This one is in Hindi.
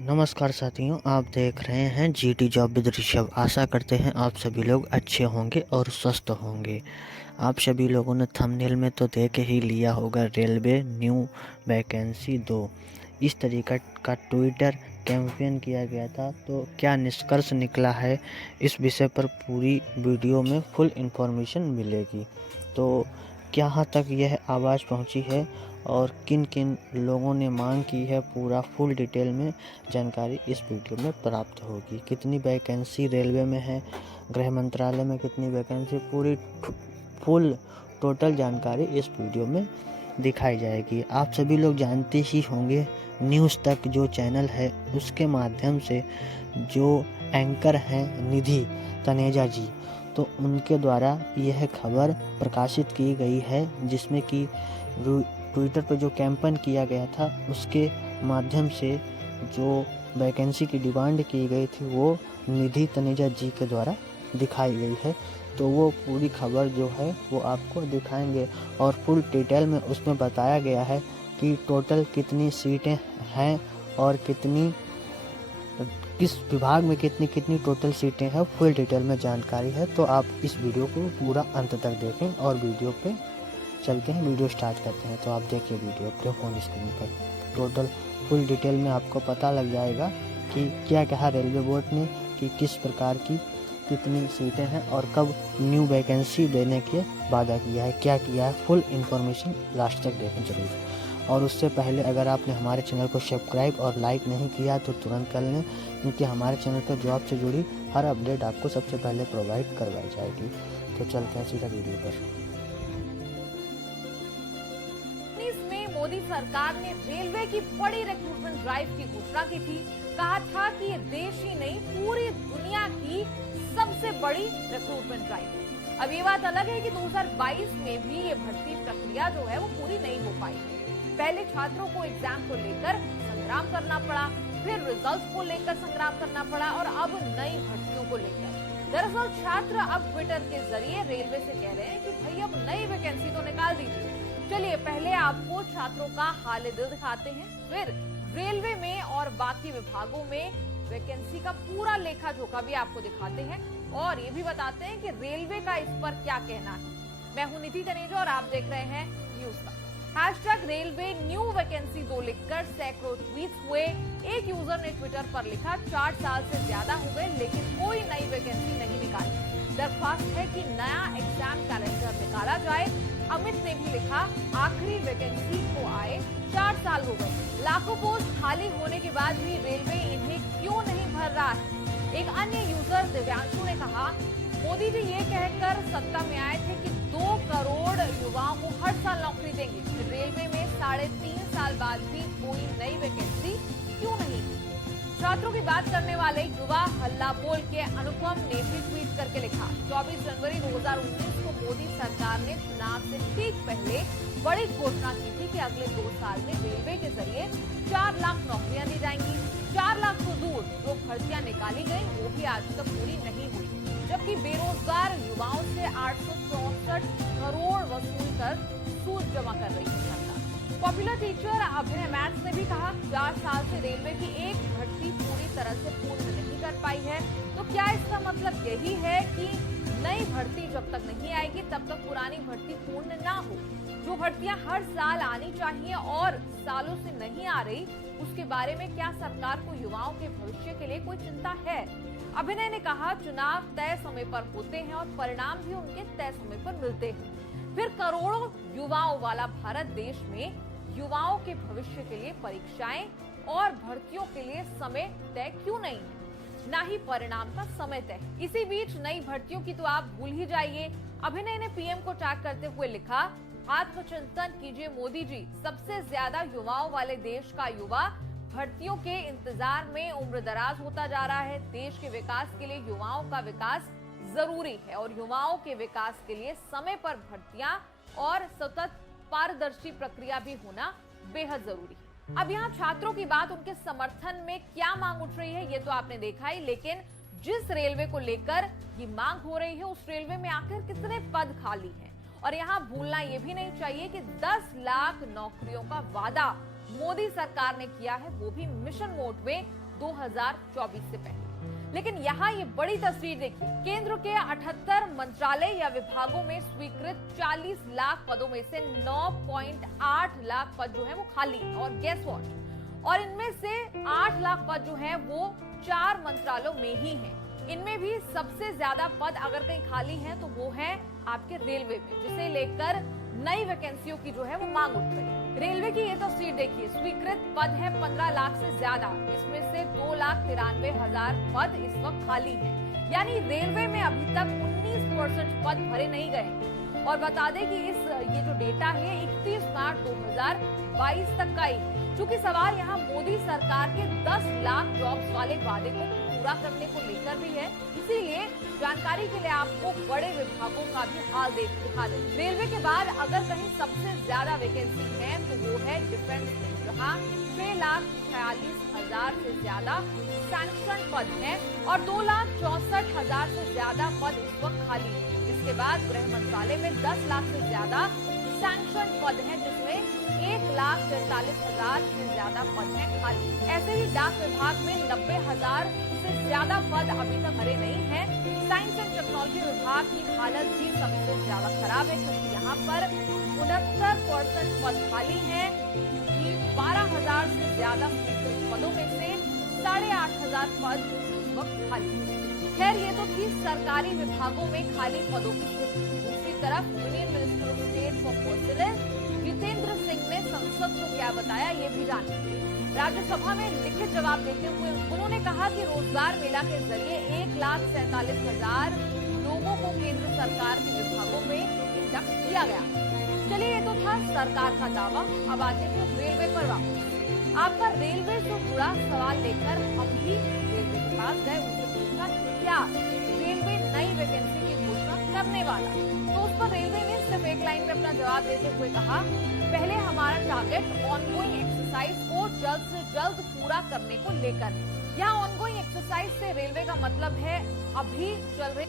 नमस्कार साथियों, आप देख रहे हैं जीटी जॉब विद ऋषभ। आशा करते हैं आप सभी लोग अच्छे होंगे और स्वस्थ होंगे। आप सभी लोगों ने थंबनेल में तो देख ही लिया होगा, रेलवे न्यू वैकेंसी 2 इस तरीका का ट्विटर कैंपेन किया गया था। तो क्या निष्कर्ष निकला है, इस विषय पर पूरी वीडियो में फुल इन्फॉर्मेशन मिलेगी। तो कहाँ तक यह आवाज़ पहुँची है और किन किन लोगों ने मांग की है, पूरा फुल डिटेल में जानकारी इस वीडियो में प्राप्त होगी। कितनी वैकेंसी रेलवे में है, गृह मंत्रालय में कितनी वैकेंसी, पूरी फुल टोटल जानकारी इस वीडियो में दिखाई जाएगी। आप सभी लोग जानते ही होंगे, न्यूज़ तक जो चैनल है उसके माध्यम से जो एंकर हैं निधि तनेजा जी, तो उनके द्वारा यह खबर प्रकाशित की गई है, जिसमें कि ट्विटर पर जो कैंपेन किया गया था उसके माध्यम से जो वैकेंसी की डिमांड की गई थी वो निधि तनेजा जी के द्वारा दिखाई गई है। तो वो पूरी खबर जो है वो आपको दिखाएंगे और फुल डिटेल में उसमें बताया गया है कि टोटल कितनी सीटें हैं और किस विभाग में कितनी कितनी टोटल सीटें हैं, फुल डिटेल में जानकारी है। तो आप इस वीडियो को पूरा अंत तक देखें और वीडियो पे चलते हैं, वीडियो स्टार्ट करते हैं। तो आप देखिए वीडियो अपने फ़ोन स्क्रीन पर, टोटल फुल डिटेल में आपको पता लग जाएगा कि क्या कहा रेलवे बोर्ड ने, कि किस प्रकार की कितनी सीटें हैं और कब न्यू वैकेंसी देने के वादा किया है, क्या किया है। फुल इन्फॉर्मेशन लास्ट तक देखें जरूर। और उससे पहले अगर आपने हमारे चैनल को सब्सक्राइब और लाइक नहीं किया तो तुरंत कर लें, क्योंकि हमारे चैनल पर जॉब से जुड़ी हर अपडेट आपको सबसे पहले प्रोवाइड करवाई जाएगी। तो चलते हैं सीधा वीडियो पर। मोदी सरकार ने रेलवे की बड़ी रिक्रूटमेंट ड्राइव की घोषणा की थी। कहा था कि ये देश ही नहीं, पूरी दुनिया की सबसे बड़ी रिक्रूटमेंट ड्राइव है। अब ये बात अलग है कि 2022 में भी ये भर्ती प्रक्रिया जो है वो पूरी नहीं हो पाई है। पहले छात्रों को एग्जाम को लेकर संग्राम करना पड़ा, फिर रिजल्ट को लेकर संग्राम करना पड़ा और अब नई भर्तियों को लेकर। दरअसल छात्र अब ट्विटर के जरिए रेलवे से कह रहे हैं कि भाई अब नई वैकेंसी तो निकाल दीजिए। चलिए पहले आपको छात्रों का हाल दिल दिखाते हैं, फिर रेलवे में और बाकी विभागों में वैकेंसी का पूरा लेखा जोखा भी आपको दिखाते हैं और ये भी बताते हैं कि रेलवे का इस पर क्या कहना है। मैं हूं निधि तनेजा और आप देख रहे हैं न्यूज तक। हैशटैग रेलवे न्यू वैकेंसी 2 लिखकर सैकड़ों ट्वीट्स हुए। एक यूजर ने ट्विटर पर लिखा, 4 साल से ज्यादा हो गए लेकिन कोई नई वैकेंसी नहीं निकाली। दरख्वास्त है कि नया एग्जाम कैलेंडर निकाला जाए। अमित ने भी लिखा, आखिरी वैकेंसी को आए 4 साल हो गए, लाखों पोस्ट खाली होने के बाद भी रेलवे इन्हें क्यों नहीं भर रहा है। एक अन्य यूजर दिव्यांशु ने कहा, मोदी जी ये कहकर सत्ता में आए थे कि 2 करोड़ युवाओं को हर साल नौकरी देंगे, फिर रेलवे में 3.5 साल बाद भी कोई नई वैकेंसी क्यों नहीं। छात्रों की बात करने वाले युवा हल्ला बोल के अनुपम ने भी ट्वीट करके लिखा, 24 जनवरी 2019 को मोदी सरकार ने चुनाव से ठीक पहले बड़ी घोषणा की थी कि अगले 2 साल में रेलवे के जरिए 4 लाख नौकरियां दी जाएंगी। 4 लाख तो दूर, जो भर्तियां निकाली गई वो भी आज तक पूरी नहीं हुई, जबकि बेरोजगार युवाओं से 864 करोड़ वसूल कर सूद जमा कर रही है सरकार। पॉपुलर टीचर अभय मैथ्स ने भी कहा, 4 साल से रेलवे की एक भर्ती पूरी तरह से पूर्ण नहीं कर पाई है। तो क्या इसका मतलब यही है कि नई भर्ती जब तक नहीं आएगी तब तक पुरानी भर्ती पूर्ण ना हो। जो भर्तियां हर साल आनी चाहिए और सालों से नहीं आ रही, उसके बारे में क्या सरकार को युवाओं के भविष्य के लिए कोई चिंता है। अभिनय ने कहा, चुनाव तय समय पर होते हैं और परिणाम भी उनके तय समय पर मिलते हैं, फिर करोड़ों युवाओं वाला भारत देश में युवाओं के भविष्य के लिए परीक्षाएं और भर्तियों के लिए समय तय क्यों नहीं है, ना ही परिणाम का समय तय। इसी बीच नई भर्तियों की तो आप भूल ही जाइए। अभिनय ने पीएम को टैग करते हुए लिखा, आत्मचिंतन कीजिए मोदी जी, सबसे ज्यादा युवाओं वाले देश का युवा भर्तियों के इंतजार में उम्र दराज होता जा रहा है। देश के विकास के लिए युवाओं का विकास जरूरी है और युवाओं के विकास के लिए समय पर भर्तियां और सतत पारदर्शी प्रक्रिया भी होना बेहद जरूरी है। अब यहाँ छात्रों की बात, उनके समर्थन में क्या मांग उठ रही है ये तो आपने देखा ही, लेकिन जिस रेलवे को लेकर ये मांग हो रही है उस रेलवे में आखिर कितने पद खाली हैं। और यहाँ भूलना ये भी नहीं चाहिए कि 10 लाख नौकरियों का वादा मोदी सरकार ने किया है, वो भी मिशन मोड में 2024 से पहले। लेकिन यहाँ ये बड़ी तस्वीर देखिए, केंद्र के 78 मंत्रालय या विभागों में स्वीकृत 40 लाख पदों में से 9.8 लाख पद जो है वो खाली है। और गेस व्हाट, और इनमें से 8 लाख पद जो है वो 4 मंत्रालयों में ही हैं। इनमें भी सबसे ज्यादा पद अगर कहीं खाली हैं तो वो है आपके रेलवे में, जिसे लेकर नई वैकेंसियों की जो है वो मांग उठ गई। रेलवे की ये तस्वीर देखिए, स्वीकृत पद है 15 लाख से ज्यादा, इसमें से 2,93,000 पद इस वक्त खाली हैं। यानी रेलवे में अभी तक 19% पद भरे नहीं गए। और बता दें कि ये जो डेटा है 31 मार्च 2022 तक का ही। चूंकि सवाल यहाँ मोदी सरकार के 10 लाख जॉब्स वाले वादे को पूरा करने को लेकर भी है, इसीलिए जानकारी के लिए आपको बड़े विभागों का भी हाल दिखा दें। रेलवे के बाद अगर कहीं सबसे ज्यादा वैकेंसी है तो वो है डिफेंस में, जहाँ 6,46,000 से ज्यादा सैंक्शन पद हैं और 2,64,000 से ज्यादा पद इस वक्त खाली है। इसके बाद गृह मंत्रालय में 10 लाख से ज्यादा सैंक्शन पद हैं, जिसमें 1,43,000 से ज्यादा पद हैं खाली। ऐसे ही डाक विभाग में 90,000 से ज्यादा पद अभी तक भरे नहीं हैं। साइंस एंड टेक्नोलॉजी विभाग की हालत भी सबसे ज्यादा खराब है, क्योंकि यहाँ पर 69% पद खाली हैं, क्योंकि 12,000 से ज्यादा स्वीकृत पदों में से 8,500 पद इस वक्त खाली हैं। खैर, ये तो थी सरकारी विभागों में खाली पदों की स्थिति। दूसरी तरफ union minister of state for personal Jitendra Singh ने संसद को क्या बताया, ये भी जानिए। राज्यसभा में लिखित जवाब देते हुए उन्होंने कहा कि रोजगार मेला के जरिए 1,47,000 लोगों को केंद्र सरकार के विभागों में इंडक्ट किया गया। चलिए, ये तो था सरकार का दावा। अब आते हैं रेलवे पर वापस। आपका रेलवे से जुड़ा सवाल लेकर हम भी रेलवे के पास गए, उनसे पूछा क्या रेलवे नई वैकेंसी की घोषणा करने वाला। तो उस पर रेलवे ने सिर्फ एक लाइन में अपना जवाब देते हुए कहा, पहले हमारा टारगेट ऑनगोइंग एक्सरसाइज को जल्द से जल्द पूरा करने को लेकर। यहाँ ऑनगोइंग एक्सरसाइज से रेलवे का मतलब है अभी चल रही